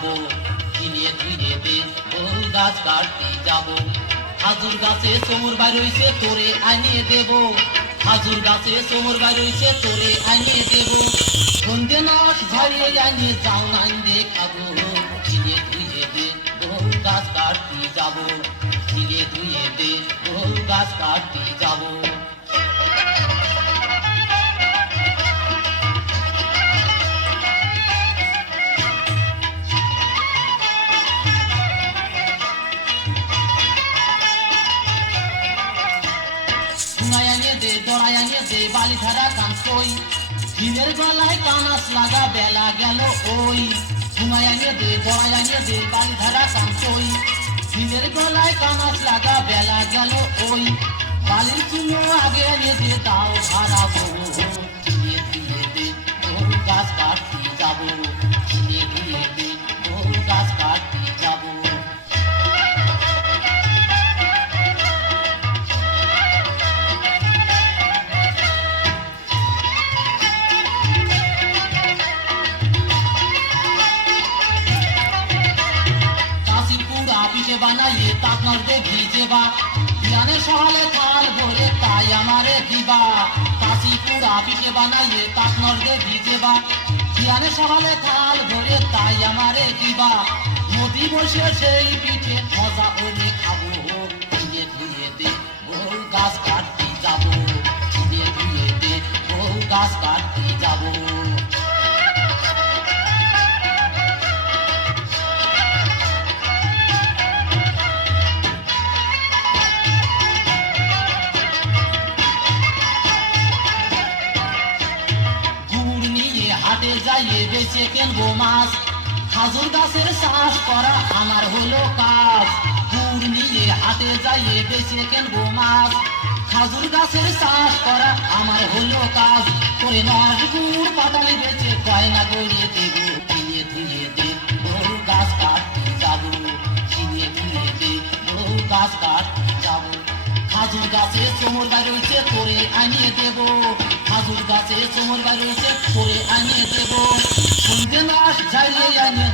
যাবো, কিনে ধুয়ে দে বহু গাছ কাটতে যাবো। খাজুর গাছে চোমর বাইরইছে তোরে আনিয়ে দেব, খাজুর গাছে চোমর বাইরইছে তোরে আনিয়ে দেব। সন্ধে নস ঝরিয়ে আনিয়ে যাও নান দেখাবো, কিনে ধুয়ে দে বহু গাছ কাটতে যাবো, কিনে ধুয়ে দে বহু গাছ কাটতে যাবো। দে দড়াই আনিয়ে দে বালি ধারা কাঁচই, ঝিলের গলায় কানাস লাগা বেলা গেল ওই। ঘুমাই আনিয়ে দে দড়াই আনিয়ে দে বালি ধারা কাঁচই, ঝিলের গলায় কানাস লাগা বেলা গেল ওই। বালির চুনো আগে আনিয়ে দে দাও হারাবো, ধীরে ধীরে দে বহু গাছ কাটতে যাবো, ধীরে ধীরে দে বহু গাছ কাটতে যাবো। পিঠে বানাইয়ে তাপমার দে ভিজেবা, বিয়ানের সহালে থাল ভরে তাই আমারে দিবা। কাশি পুরা পিঠে বানাইয়ে তাপমার দে ভিজেবা, বিয়ানের সহালে থাল ভরে তাই আমারে দিবা। নদী বসে সেই পিঠে মজা করে খাবো, ধীরে ধীরে দে বহু গাছ কাটতে যাবো, ধীরে ধীরে দে বহু গাছ কাটতে যাবো। হাটে যাইয়ে বেঁচে কেনবো মাছ, খাজুর গাছের চাষ করা আমার হলো কাজ। গুড় নিয়ে হাটে যাইয়ে বেঁচে কেনবো মাছ, খাজুর গাছের চাষ করা আমার হলো কাজ। করে নয় গুড় পাতালি বেঁচে গয়না গড়িয়ে দেব, কিনে ধুয়ে দে বহু গাছ কাটতে যাবো, কিনে ধুয়ে দে বহু গাছ কাটতে যাবো। খাজুর গাছে চোমর বাইরইছে তোরে আনিয়ে দেব, খাজুর গাছে চোমর বাইরইছে তোরে আনিয়ে দেব। সন্ধে নাশ ঝাইয়ে আনিয়ে